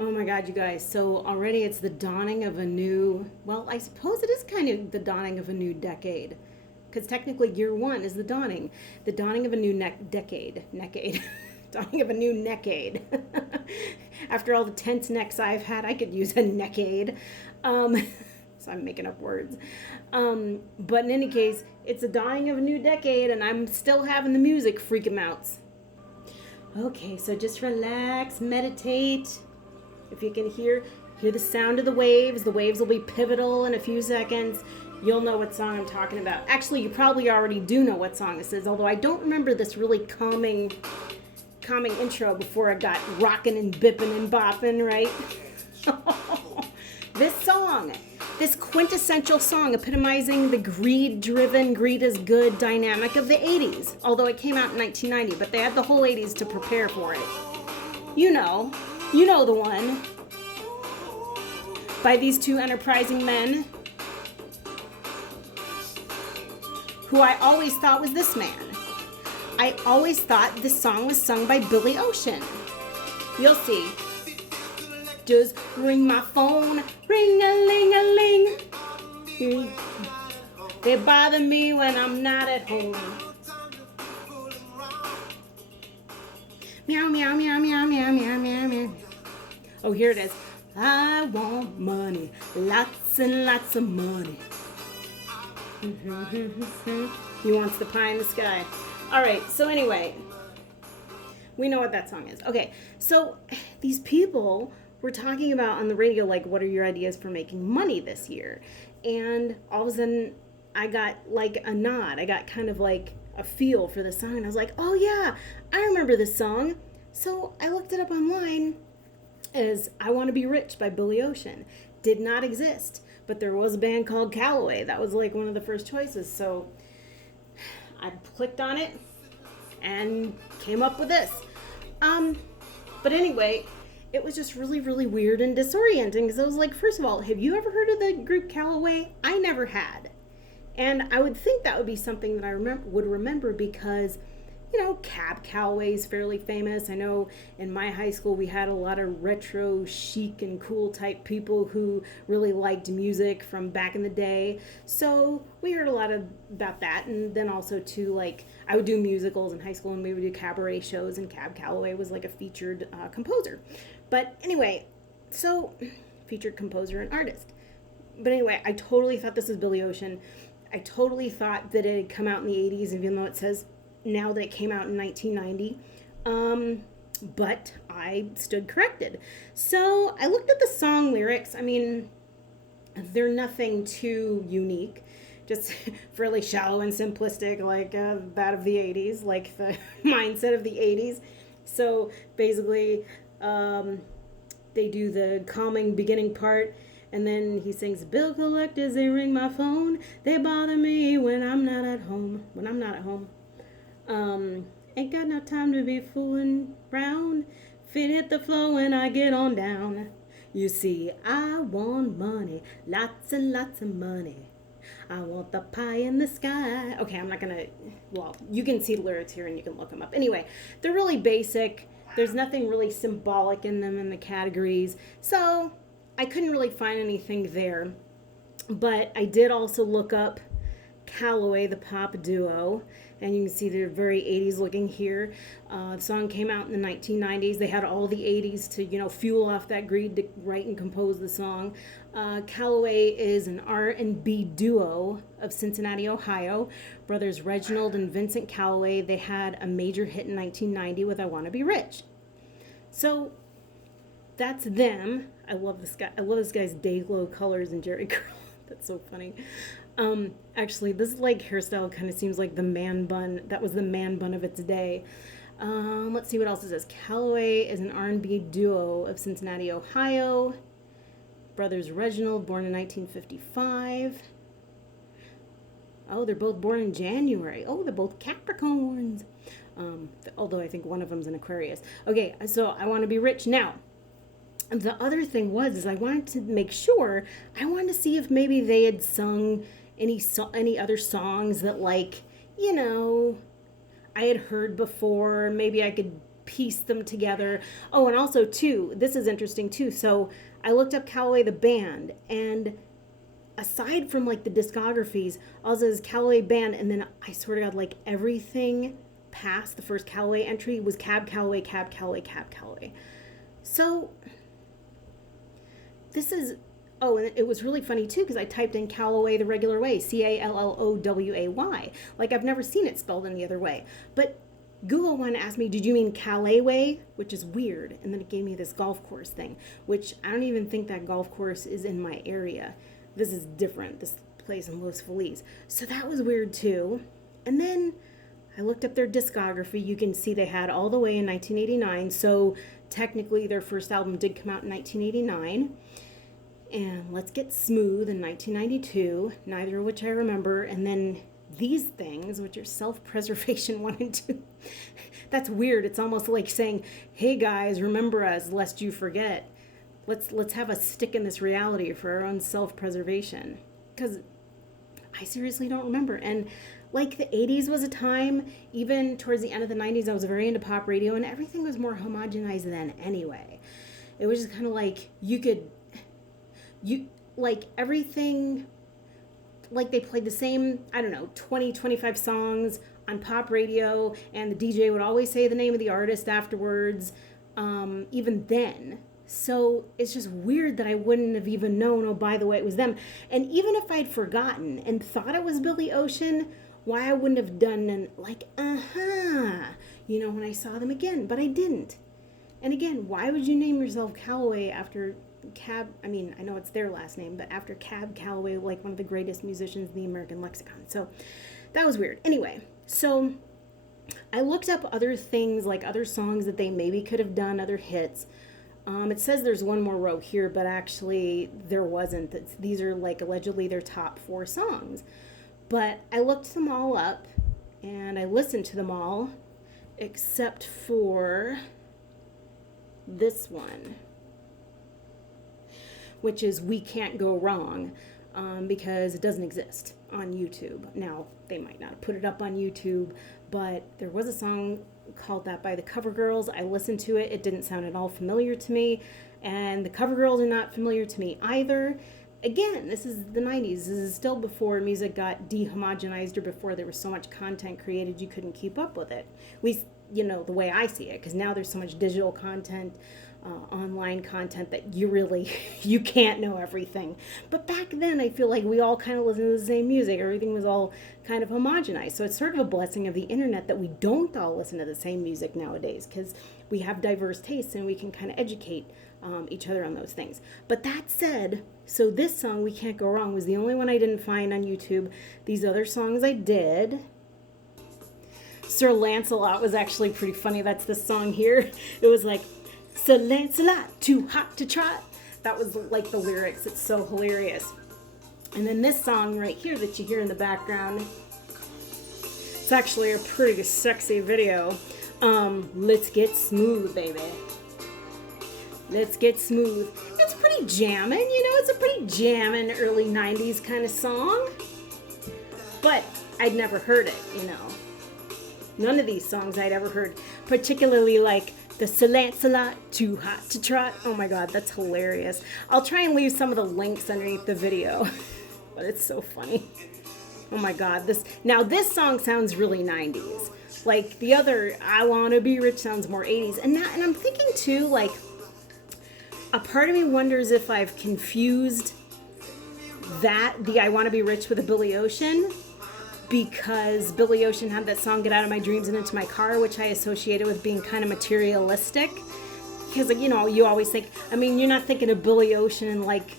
Oh my God, you guys. So already it's the dawning of a new, well, I suppose it is kind of the dawning of a new decade. Because technically year one is the dawning of a new decade, dawning of a new necade. After all the tense necks I've had, I could use a necade. Um, so I'm making up words. But in any case, it's the dawning of a new decade, and I'm still having the music freaking outs. Okay, so just relax, meditate. If you can hear the sound of the waves will be pivotal in a few seconds. You'll know what song I'm talking about. Actually, you probably already do know what song this is, although I don't remember this really calming intro before I got rocking and bipping and bopping, right? This song, this quintessential song epitomizing the greed is good dynamic of the 80s, although it came out in 1990, but they had the whole 80s to prepare for it. You know, you know the one, by these two enterprising men, who I always thought was this man. I always thought this song was sung by Billy Ocean. You'll see. Just ring my phone, ring-a-ling-a-ling. They bother me when I'm not at home. Meow, meow, meow, meow, meow, meow, meow, meow. Oh, here it is. I want money, lots and lots of money. He wants the pie in the sky. All right, so anyway, we know what that song is. Okay, so these people were talking about on the radio, like, what are your ideas for making money this year? And all of a sudden, I got like a nod. I got kind of like a feel for the song. And I was like, oh yeah, I remember this song. So I looked it up online as I Want to Be Rich by Billy Ocean. Did not exist, but there was a band called Calloway. That was like one of the first choices. So I clicked on it and came up with this. But anyway, it was just really, really weird and disorienting because I was like, first of all, have you ever heard of the group Calloway? I never had. And I would think that would be something that I would remember because, you know, Cab Calloway is fairly famous. I know in my high school we had a lot of retro chic and cool type people who really liked music from back in the day. So we heard a lot about that. And then also too, like, I would do musicals in high school and we would do cabaret shows, and Cab Calloway was like a featured composer. But anyway, so featured composer and artist. But anyway, I totally thought this was Billy Ocean. I totally thought that it had come out in the 80s, even though it says now that it came out in 1990. But I stood corrected. So I looked at the song lyrics. I mean, they're nothing too unique. Just fairly shallow and simplistic, like that of the 80s, like the mindset of the 80s. So basically, they do the calming beginning part, and then he sings, bill collectors, they ring my phone. They bother me when I'm not at home. Ain't got no time to be fooling round. Feet hit the floor when I get on down. You see, I want money, lots and lots of money. I want the pie in the sky. Okay, I'm not gonna, well, you can see the lyrics here and you can look them up. Anyway, they're really basic. There's nothing really symbolic in them in the categories. So I couldn't really find anything there. But I did also look up Calloway, the pop duo, and you can see they're very 80s looking here. The song came out in the 1990s. They had all the 80s to, you know, fuel off that greed to write and compose the song. Calloway is an R&B duo of Cincinnati, Ohio. Brothers Reginald and Vincent Calloway. They had a major hit in 1990 with I Want to Be Rich. So that's them. I love this guy. I love this guy's Dayglow colors and Jerry curl. That's so funny. Actually, this like hairstyle kind of seems like the man bun. That was the man bun of its day. Let's see what else it says. Calloway is an R&B duo of Cincinnati, Ohio. Brothers Reginald, born in 1955. Oh, they're both born in January. Oh, they're both Capricorns. Although I think one of them's an Aquarius. Okay, so I Want to Be Rich. Now, the other thing is I wanted to make sure, I wanted to see if maybe they had sung any other songs that, like, you know, I had heard before. Maybe I could piece them together. Oh, and also too, this is interesting too. So I looked up Calloway the band, and aside from like the discographies, all it says Calloway band, and then I swear to God, like everything past the first Calloway entry was Cab Calloway, Cab Calloway, Cab Calloway. So this is, oh, and it was really funny too because I typed in Calloway the regular way, Calloway. Like I've never seen it spelled any other way. But Google one asked me, did you mean Callaway? Which is weird. And then it gave me this golf course thing, which I don't even think that golf course is in my area. This is different. This place in Los Feliz. So that was weird too. And then I looked up their discography. You can see they had All the Way in 1989. So technically their first album did come out in 1989. And Let's Get Smooth in 1992, neither of which I remember. And then These Things, which are Self-Preservation 1 and 2. That's weird. It's almost like saying, hey guys, remember us lest you forget. Let's have a stick in this reality for our own self-preservation. Because I seriously don't remember. And like the 80s was a time, even towards the end of the 90s, I was very into pop radio, and everything was more homogenized then anyway. It was just kind of like like everything, like they played the same, I don't know, 20, 25 songs on pop radio, and the DJ would always say the name of the artist afterwards, even then. So it's just weird that I wouldn't have even known, oh, by the way, it was them. And even if I'd forgotten and thought it was Billy Ocean, why I wouldn't have done when I saw them again, but I didn't. And again, why would you name yourself Calloway after Cab? I mean, I know it's their last name, but after Cab Calloway, like one of the greatest musicians in the American lexicon. So that was weird. Anyway, so I looked up other things, like other songs that they maybe could have done, other hits. It says there's one more row here, but actually there wasn't. These are like allegedly their top 4 songs. But I looked them all up and I listened to them all except for this one, which is We Can't Go Wrong, because it doesn't exist on YouTube. Now, they might not have put it up on YouTube, but there was a song called that by the CoverGirls. I listened to it. It didn't sound at all familiar to me, and the CoverGirls are not familiar to me either. Again, this is the 90s. This is still before music got dehomogenized, or before there was so much content created you couldn't keep up with it. At least, the way I see it, because now there's so much digital content, online content, that you can't know everything. But back then, I feel like we all kind of listened to the same music. Everything was all kind of homogenized. So it's sort of a blessing of the internet that we don't all listen to the same music nowadays, because we have diverse tastes and we can kind of educate each other on those things. But that said, so this song, We Can't Go Wrong, was the only one I didn't find on YouTube. These other songs I did. Sir Lancelot was actually pretty funny. That's the song here. It was like, Sir Lancelot, too hot to trot. That was like the lyrics. It's so hilarious. And then this song right here that you hear in the background, it's actually a pretty sexy video. Let's Get Smooth, baby. Let's Get Smooth. It's pretty jammin', it's a pretty jammin' early 90s kind of song. But I'd never heard it, None of these songs I'd ever heard, particularly like the Sir Lancelot, Too Hot to Trot. Oh my God, that's hilarious. I'll try and leave some of the links underneath the video, but it's so funny. Oh my God, this song sounds really 90s. Like the other, I Wanna Be Rich, sounds more 80s. And I'm thinking too, like, a part of me wonders if I've confused the I Wanna Be Rich with a Billy Ocean, because Billy Ocean had that song Get Out of My Dreams and Into My Car, which I associated with being kind of materialistic. Because, you always think, you're not thinking of Billy Ocean in like,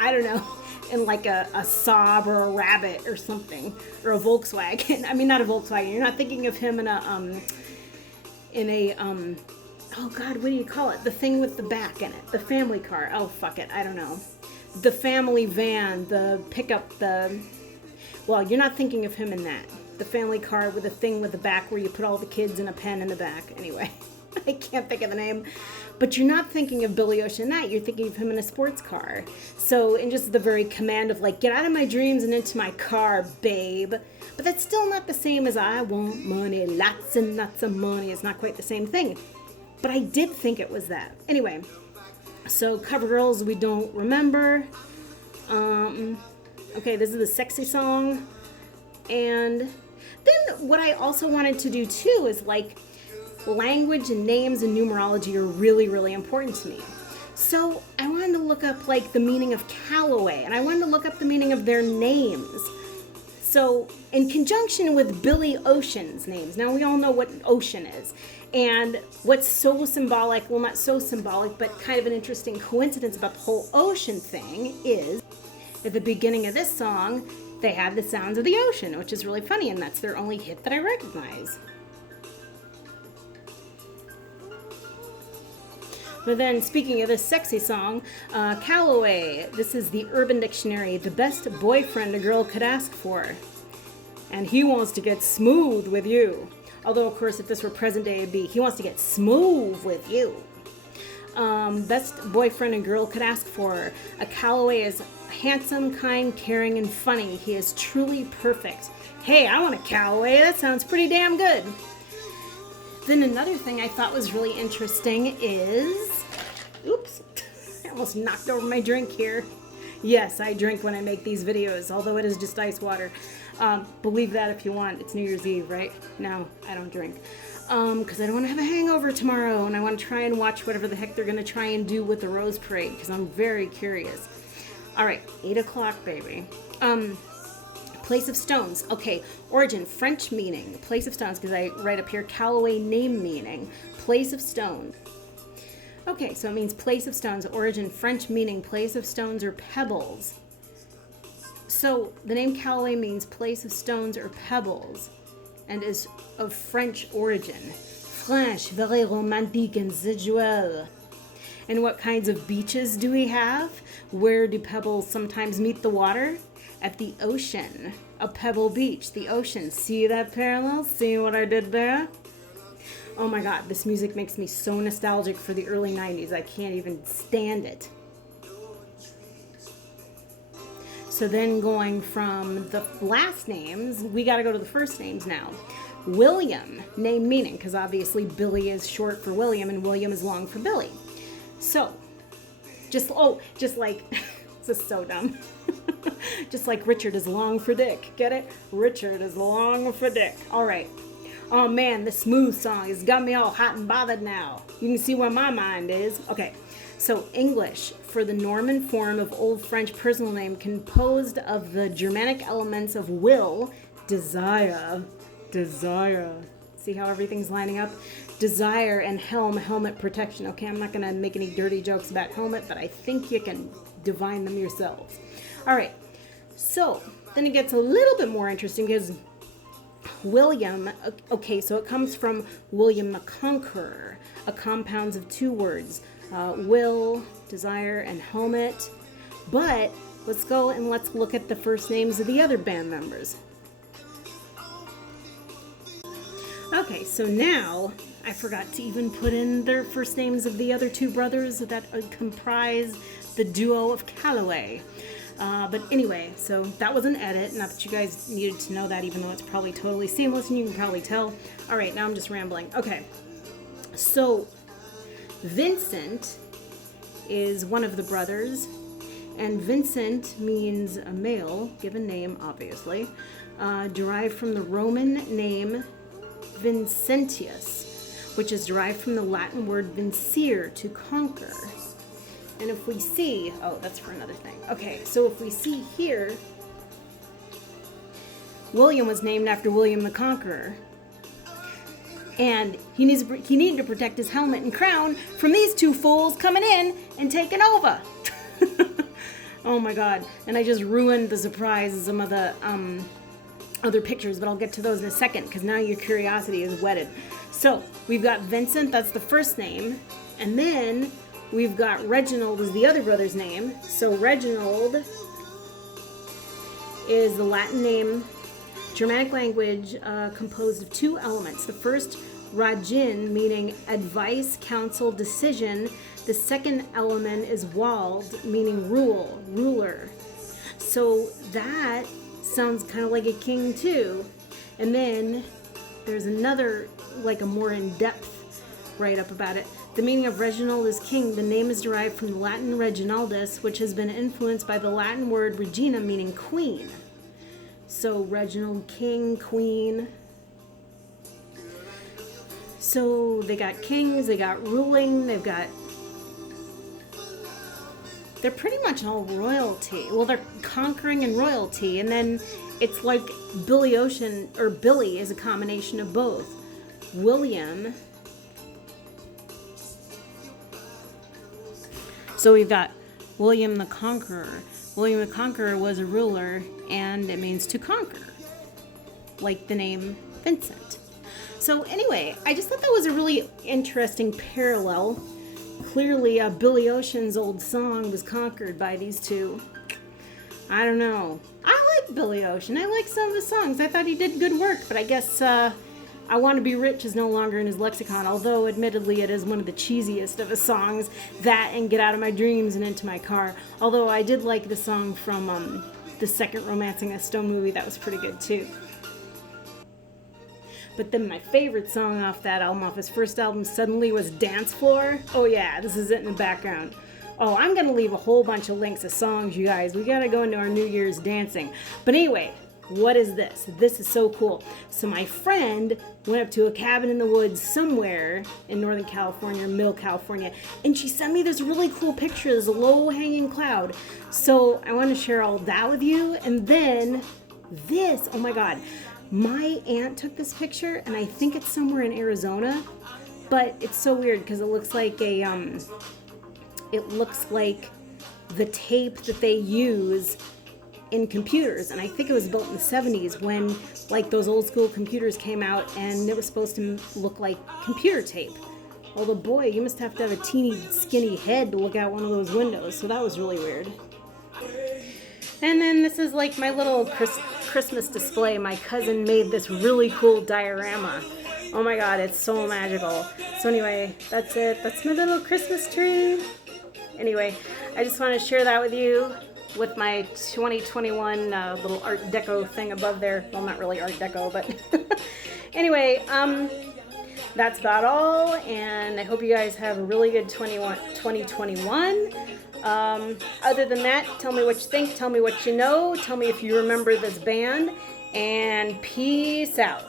I don't know, in like a Saab or a Rabbit or something, or a Volkswagen. Not a Volkswagen. You're not thinking of him in a oh God, what do you call it? The thing with the back in it. The family car. Oh, fuck it. I don't know. The family van, the pickup, well, you're not thinking of him in that. The family car with the thing with the back where you put all the kids in a pen in the back. Anyway, I can't think of the name. But you're not thinking of Billy Ocean Knight. You're thinking of him in a sports car. So in just the very command of like, get out of my dreams and into my car, babe. But that's still not the same as I want money, lots and lots of money. It's not quite the same thing. But I did think it was that. Anyway, so CoverGirls, we don't remember. Okay, this is the sexy song. And then what I also wanted to do too is like language and names and numerology are really, really important to me. So I wanted to look up like the meaning of Calloway, and I wanted to look up the meaning of their names. So in conjunction with Billy Ocean's names, now we all know what ocean is. And what's so symbolic, well not so symbolic, but kind of an interesting coincidence about the whole ocean thing is at the beginning of this song, they had the sounds of the ocean, which is really funny, and that's their only hit that I recognize. But then, speaking of this sexy song, Calloway, this is the Urban Dictionary, the best boyfriend a girl could ask for. And he wants to get smooth with you. Although, of course, if this were present day, it'd be, he wants to get smooth with you. Best boyfriend a girl could ask for. A Calloway is handsome, kind, caring, and funny. He is truly perfect. Hey, I want a Calloway. That sounds pretty damn good. Then another thing I thought was really interesting is... Oops. I almost knocked over my drink here. Yes, I drink when I make these videos, although it is just ice water. Believe that if you want. It's New Year's Eve, right? No, I don't drink. Because I don't want to have a hangover tomorrow, and I want to try and watch whatever the heck they're going to try and do with the Rose Parade, because I'm very curious. All right, 8 o'clock, baby. Place of Stones. Okay, origin, French meaning. Place of Stones, because I write up here, Calloway name meaning. Place of Stones. Okay, so it means place of stones. Origin, French meaning, place of stones or pebbles. So the name Calloway means place of stones or pebbles and is of French origin. French, very romantique and sensual. And what kinds of beaches do we have? Where do pebbles sometimes meet the water? At the ocean. A pebble beach, the ocean. See that parallel? See what I did there? Oh my God, this music makes me so nostalgic for the early 90s. I can't even stand it. So then going from the last names, we got to go to the first names now. William, name meaning, because obviously Billy is short for William and William is long for Billy. So, just like, this is so dumb. Just like Richard is long for Dick. Get it? Richard is long for Dick. All right. Oh man, this smooth song has got me all hot and bothered now. You can see where my mind is. Okay, so English for the Norman form of Old French personal name composed of the Germanic elements of will, desire. See how everything's lining up? Desire and helmet protection. Okay, I'm not going to make any dirty jokes about helmet, but I think you can divine them yourselves. All right, so then it gets a little bit more interesting because William, okay, so it comes from William the Conqueror, a compound of two words, will, desire, and helmet. But let's go and let's look at the first names of the other band members. Okay, so now I forgot to even put in their first names of the other two brothers that comprise the duo of Calloway. But anyway, so that was an edit. Not that you guys needed to know that, even though it's probably totally seamless and you can probably tell. All right, now I'm just rambling. Okay, so Vincent is one of the brothers, and Vincent means a male, given name, obviously, derived from the Roman name Vincentius, which is derived from the Latin word vincere, to conquer. And if we see, oh, that's for another thing. Okay, so if we see here, William was named after William the Conqueror. And he needed to protect his helmet and crown from these two fools coming in and taking over. Oh my God. And I just ruined the surprise of some of the other pictures, but I'll get to those in a second because now your curiosity is whetted. So we've got Vincent, that's the first name. And then we've got Reginald is the other brother's name. So Reginald is the Latin name, Germanic language composed of two elements. The first, Rajin, meaning advice, counsel, decision. The second element is Wald, meaning rule, ruler. So that sounds kind of like a king too. And then there's another, like a more in-depth write-up about it. The meaning of Reginald is king. The name is derived from the Latin Reginaldus, which has been influenced by the Latin word regina, meaning queen. So Reginald, king, queen. So they got kings, they got ruling, they're pretty much all royalty. Well, they're conquering and royalty. And then it's like Billy Ocean, or Billy is a combination of both. William. So we've got William the Conqueror. William the Conqueror was a ruler, and it means to conquer, like the name Vincent. So anyway, I just thought that was a really interesting parallel. Clearly, Billy Ocean's old song was conquered by these two. I don't know. I like Billy Ocean. I like some of his songs. I thought he did good work, but I guess I Want to Be Rich is no longer in his lexicon, although admittedly it is one of the cheesiest of his songs. That and Get Out of My Dreams and Into My Car. Although I did like the song from the second Romancing the Stone movie. That was pretty good too. But then my favorite song off that album, off his first album, Suddenly, was Dance Floor. Oh yeah, this is it in the background. Oh, I'm going to leave a whole bunch of links of songs, you guys. We got to go into our New Year's dancing. But anyway, what is this? This is so cool. So my friend went up to a cabin in the woods somewhere in Northern California, Middle California, and she sent me this really cool picture. There's a low-hanging cloud. So I want to share all that with you. And then this, oh my God. My aunt took this picture, and I think it's somewhere in Arizona, but it's so weird because it looks like the tape that they use in computers, and I think it was built in the 70s when like those old school computers came out, and it was supposed to look like computer tape. Although boy, you must have to have a teeny skinny head to look out one of those windows, so that was really weird. And then this is like my little Christmas display. My cousin made this really cool diorama. Oh my God, it's so magical. So anyway, that's it. That's my little Christmas tree. Anyway, I just want to share that with you with my 2021 little Art Deco thing above there. Well, not really Art Deco, but anyway, that's about all. And I hope you guys have a really good 2021. Other than that, tell me what you think, tell me what you know, tell me if you remember this band, and peace out.